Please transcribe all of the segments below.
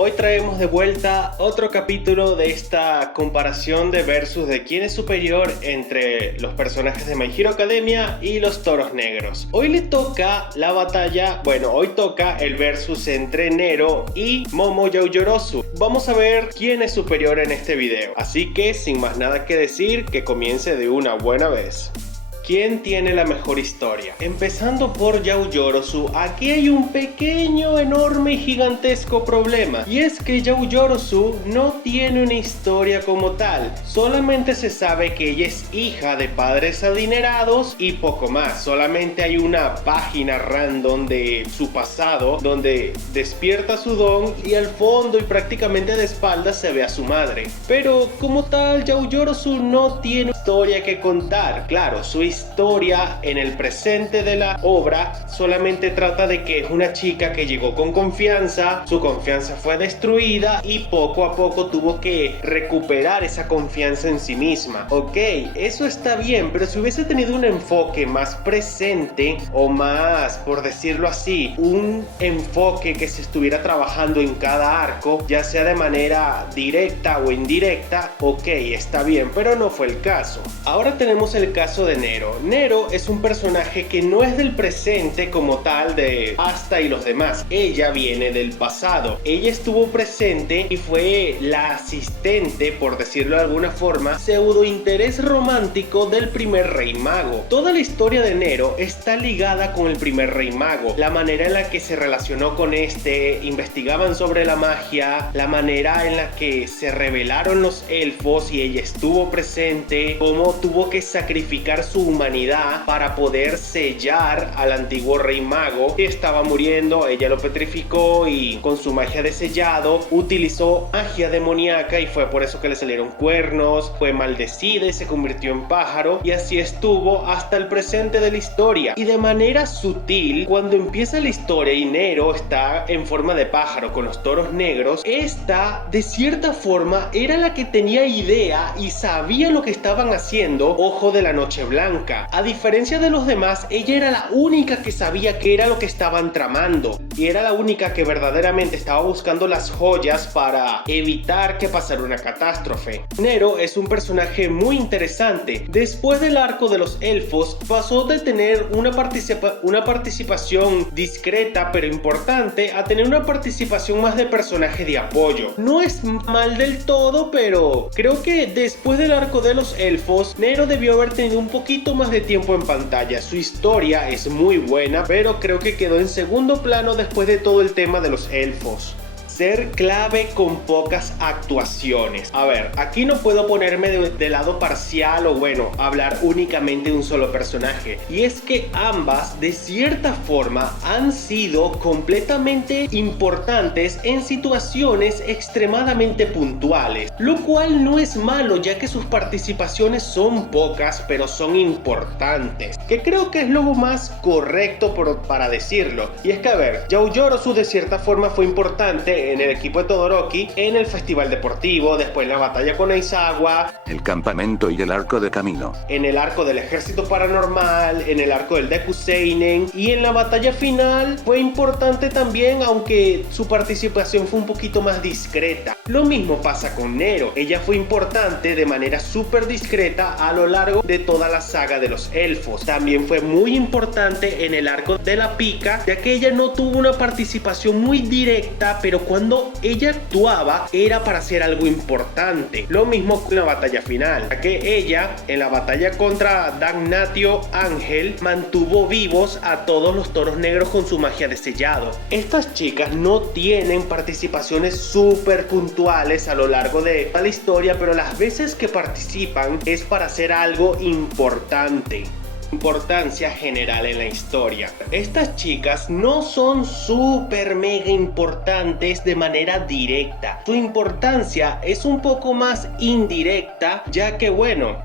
Hoy traemos de vuelta otro capítulo de esta comparación de versus de quién es superior entre los personajes de My Hero Academia y los Toros Negros. Hoy le toca la batalla, hoy toca el versus entre Nero y Momo Yaoyorozu. Vamos a ver quién es superior en este video, así que sin más nada que decir, que comience de una buena vez. ¿Quién tiene la mejor historia? Empezando por Yaoyorozu, aquí hay un pequeño, enorme y gigantesco problema. Y es que Yaoyorozu no tiene una historia como tal. Solamente se sabe que ella es hija de padres adinerados y poco más. Solamente hay una página random de su pasado donde despierta su don y al fondo y prácticamente de espaldas se ve a su madre. Pero como tal, Yaoyorozu no tiene historia que contar. Claro, su historia en el presente de la obra solamente trata de que es una chica que llegó con confianza, su confianza fue destruida y poco a poco tuvo que recuperar esa confianza en sí misma. Ok, eso está bien, pero si hubiese tenido un enfoque más presente o más, por decirlo así, un enfoque que se estuviera trabajando en cada arco, ya sea de manera directa o indirecta, ok, está bien, pero no fue el caso. Ahora tenemos el caso de Nero. Nero es un personaje que no es del presente como tal de Asta y los demás. Ella viene del pasado. Ella estuvo presente y fue la asistente, por decirlo de alguna forma, pseudo interés romántico del primer rey mago. Toda la historia de Nero está ligada con el primer rey mago. La manera en la que se relacionó con este, investigaban sobre la magia, la manera en la que se rebelaron los elfos y ella estuvo presente, cómo tuvo que sacrificar su humanidad para poder sellar al antiguo rey mago que estaba muriendo. Ella lo petrificó y con su magia de sellado utilizó magia demoníaca y fue por eso que le salieron cuernos, fue maldecida y se convirtió en pájaro, y así estuvo hasta el presente de la historia. Y de manera sutil, cuando empieza la historia y Nero está en forma de pájaro con los toros negros, esta de cierta forma era la que tenía idea y sabía lo que estaban haciendo Ojo de la Noche Blanca. A diferencia de los demás, ella era la única que sabía qué era lo que estaban tramando y era la única que verdaderamente estaba buscando las joyas para evitar que pasara una catástrofe. Nero es un personaje muy interesante. Después del arco de los elfos, pasó de tener una participación discreta pero importante a tener una participación más de personaje de apoyo. No es mal del todo, pero creo que después del arco de los elfos, Nero debió haber tenido un poquito más de tiempo en pantalla. Su historia es muy buena, pero creo que quedó en segundo plano después de todo el tema de los elfos. Ser clave con pocas actuaciones. A ver, aquí no puedo ponerme de lado parcial o hablar únicamente de un solo personaje. Y es que ambas, de cierta forma, han sido completamente importantes en situaciones extremadamente puntuales. Lo cual no es malo, ya que sus participaciones son pocas, pero son importantes. Que creo que es lo más correcto para decirlo. Y es que, a ver, Yaoyorozu de cierta forma fue importante en el equipo de Todoroki, en el festival deportivo, después en la batalla con Aizawa, el campamento y el arco de camino, en el arco del ejército paranormal, en el arco del Deku Seinen, y en la batalla final fue importante también, aunque su participación fue un poquito más discreta. Lo mismo pasa con Nero. Ella fue importante de manera súper discreta a lo largo de toda la saga de los elfos. También fue muy importante en el arco de la pica, ya que ella no tuvo una participación muy directa, pero cuando ella actuaba era para hacer algo importante. Lo mismo con la batalla final, ya que ella en la batalla contra Damnatio Ángel mantuvo vivos a todos los toros negros con su magia de sellado. Estas chicas no tienen participaciones súper puntuales a lo largo de la historia, pero las veces que participan es para hacer algo importante. Importancia general en la historia. Estas chicas no son súper mega importantes de manera directa. Su importancia es un poco más indirecta, ya que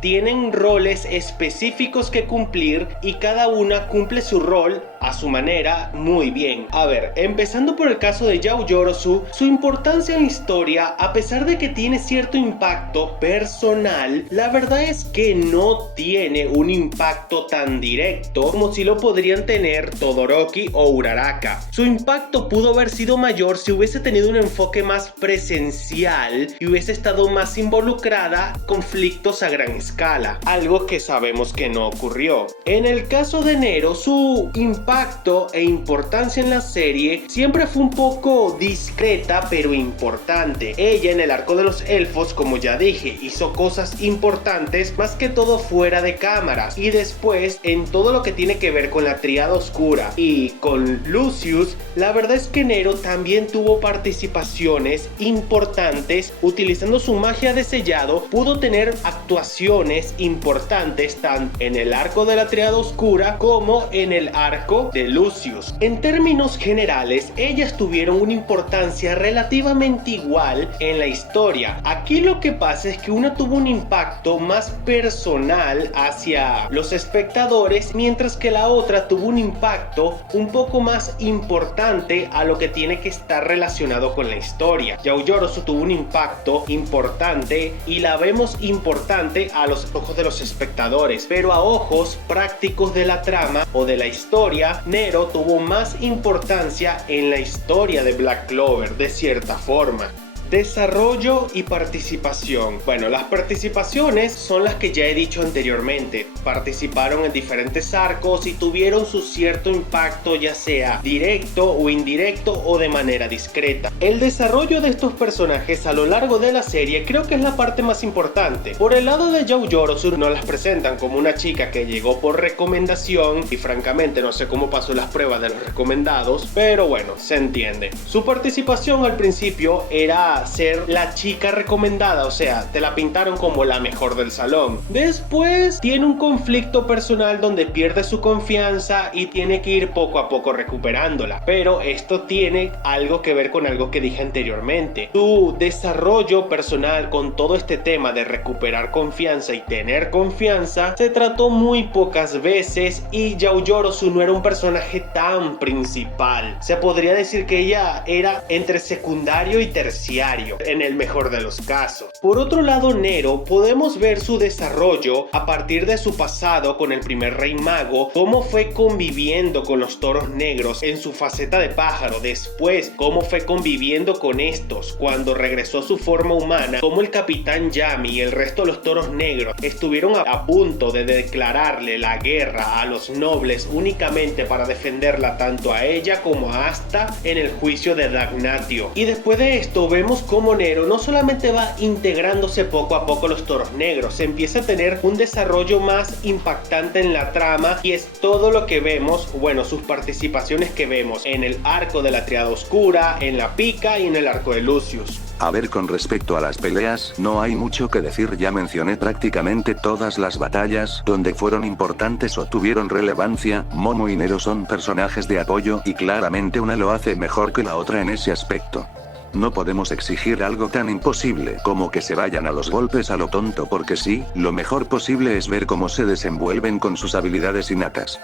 tienen roles específicos que cumplir y cada una cumple su rol a su manera muy bien. A ver, empezando por el caso de Yaoyorozu, su importancia en la historia, a pesar de que tiene cierto impacto personal, la verdad es que no tiene un impacto tan directo como si lo podrían tener Todoroki o Uraraka. Su impacto pudo haber sido mayor si hubiese tenido un enfoque más presencial y hubiese estado más involucrada en conflictos a gran escala, algo que sabemos que no ocurrió. En el caso de Nero, su impacto e importancia en la serie siempre fue un poco discreta pero importante. Ella en el arco de los elfos, como ya dije, hizo cosas importantes más que todo fuera de cámaras, y después en todo lo que tiene que ver con la Tríada Oscura y con Lucius, la verdad es que Nero también tuvo participaciones importantes. Utilizando su magia de sellado pudo tener actuaciones importantes tanto en el arco de la Tríada Oscura como en el arco de Lucius. En términos generales, ellas tuvieron una importancia relativamente igual en la historia. Aquí lo que pasa es que una tuvo un impacto más personal hacia los espectadores, mientras que la otra tuvo un impacto un poco más importante a lo que tiene que estar relacionado con la historia. Yaoyorozu tuvo un impacto importante y la vemos importante a los ojos de los espectadores, pero a ojos prácticos de la trama o de la historia, Nero tuvo más importancia en la historia de Black Clover de cierta forma. Desarrollo y participación. Bueno, las participaciones son las que ya he dicho anteriormente. Participaron en diferentes arcos y tuvieron su cierto impacto, ya sea directo o indirecto o de manera discreta. El desarrollo de estos personajes a lo largo de la serie creo que es la parte más importante. Por el lado de Yaoyorozu, nos las presentan como una chica que llegó por recomendación y francamente no sé cómo pasó las pruebas de los recomendados, pero bueno, se entiende. Su participación al principio era ser la chica recomendada, o sea, te la pintaron como la mejor del salón. Después tiene un conflicto personal donde pierde su confianza y tiene que ir poco a poco recuperándola, pero esto tiene algo que ver con algo que dije anteriormente. Su desarrollo personal con todo este tema de recuperar confianza y tener confianza se trató muy pocas veces, y Yaoyorozu no era un personaje tan principal. Se podría decir que ella era entre secundario y terciario en el mejor de los casos. Por otro lado, Nero, podemos ver su desarrollo a partir de su pasado con el primer rey mago, cómo fue conviviendo con los toros negros en su faceta de pájaro, después cómo fue conviviendo con estos cuando regresó a su forma humana, cómo el capitán Yami y el resto de los toros negros estuvieron a punto de declararle la guerra a los nobles únicamente para defenderla tanto a ella como a Asta en el juicio de Dagnatio. Y después de esto vemos cómo Nero no solamente va integrándose poco a poco los toros negros, se empieza a tener un desarrollo más impactante en la trama, y es todo lo que vemos, bueno, sus participaciones que vemos en el arco de la Tríada Oscura, en la Pica y en el arco de Lucius. A ver, con respecto a las peleas, no hay mucho que decir, ya mencioné prácticamente todas las batallas donde fueron importantes o tuvieron relevancia. Momo y Nero son personajes de apoyo y claramente una lo hace mejor que la otra en ese aspecto. No podemos exigir algo tan imposible como que se vayan a los golpes a lo tonto porque sí, lo mejor posible es ver cómo se desenvuelven con sus habilidades innatas.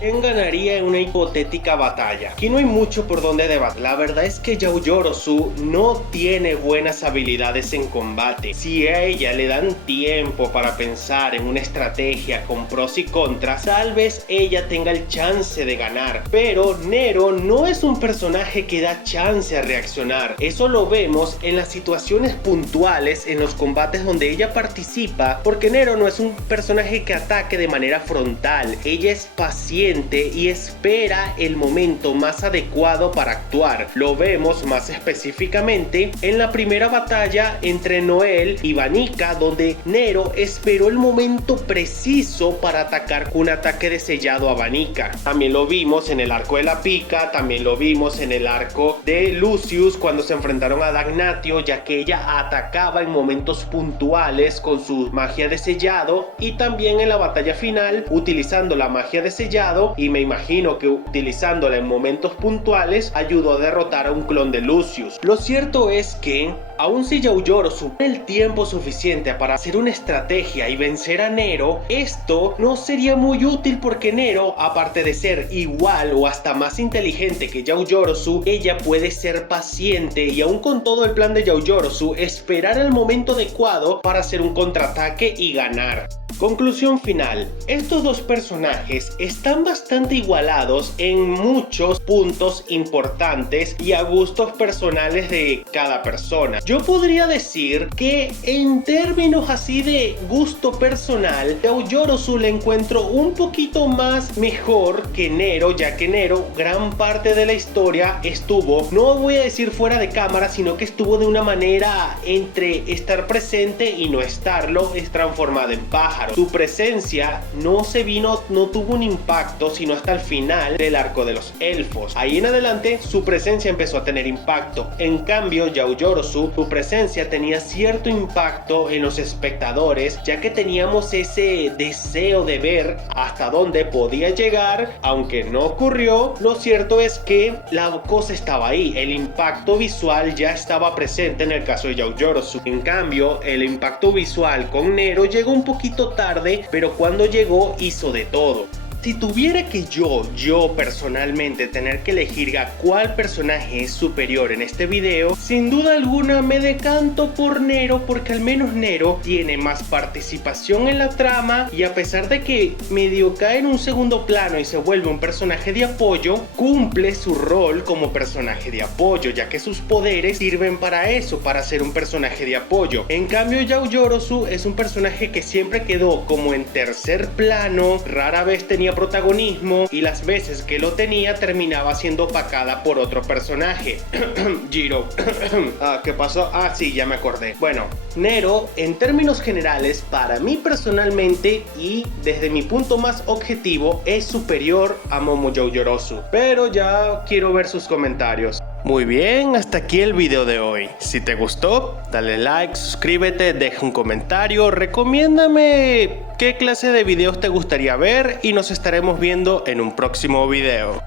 ¿Quién ganaría en una hipotética batalla? Aquí no hay mucho por donde debatir. La verdad es que Yaoyorozu no tiene buenas habilidades en combate. Si a ella le dan tiempo para pensar en una estrategia con pros y contras, tal vez ella tenga el chance de ganar. Pero Nero no es un personaje que da chance a reaccionar. Eso lo vemos en las situaciones puntuales, en los combates donde ella participa, porque Nero no es un personaje que ataque de manera frontal. Ella es paciente y espera el momento más adecuado para actuar. Lo vemos más específicamente en la primera batalla entre Noel y Vanica, donde Nero esperó el momento preciso para atacar con un ataque de sellado a Vanica. También lo vimos en el arco de la Pica, también lo vimos en el arco de Lucius cuando se enfrentaron a Dagnatio, ya que ella atacaba en momentos puntuales con su magia de sellado, y también en la batalla final utilizando la magia de sellado, y me imagino que utilizándola en momentos puntuales ayudó a derrotar a un clon de Lucius. Lo cierto es que aun si Yaoyorozu tiene el tiempo suficiente para hacer una estrategia y vencer a Nero, esto no sería muy útil porque Nero, aparte de ser igual o hasta más inteligente que Yaoyorozu, ella puede ser paciente y aun con todo el plan de Yaoyorozu esperar el momento adecuado para hacer un contraataque y ganar. Conclusión final. Estos dos personajes están bastante igualados en muchos puntos importantes y a gustos personales de cada persona. Yo podría decir que en términos así de gusto personal, Yaoyorozu le encuentro un poquito más mejor que Nero, ya que Nero gran parte de la historia estuvo, no voy a decir fuera de cámara, sino que estuvo de una manera entre estar presente y no estarlo, es transformada en pájaro. Su presencia no tuvo un impacto sino hasta el final del arco de los elfos. Ahí en adelante su presencia empezó a tener impacto. En cambio, Yaoyorozu, su presencia tenía cierto impacto en los espectadores, ya que teníamos ese deseo de ver hasta dónde podía llegar, aunque no ocurrió. Lo cierto es que la cosa estaba ahí, el impacto visual ya estaba presente en el caso de Yaoyorozu. En cambio, el impacto visual con Nero llegó un poquito tarde, pero cuando llegó hizo de todo. Si tuviera que yo personalmente tener que elegir a cuál personaje es superior en este video, sin duda alguna me decanto por Nero, porque al menos Nero tiene más participación en la trama y a pesar de que medio cae en un segundo plano y se vuelve un personaje de apoyo, cumple su rol como personaje de apoyo, ya que sus poderes sirven para eso, para ser un personaje de apoyo. En cambio, Yaoyorozu es un personaje que siempre quedó como en tercer plano, rara vez tenía protagonismo y las veces que lo tenía terminaba siendo opacada por otro personaje. Jiro. ¿Qué pasó? Sí, ya me acordé. Bueno, Nero en términos generales para mí personalmente y desde mi punto más objetivo es superior a Momo Yaoyorozu, pero ya quiero ver sus comentarios. Muy bien, hasta aquí el video de hoy. Si te gustó, dale like, suscríbete, deja un comentario, recomiéndame qué clase de videos te gustaría ver y nos estaremos viendo en un próximo video.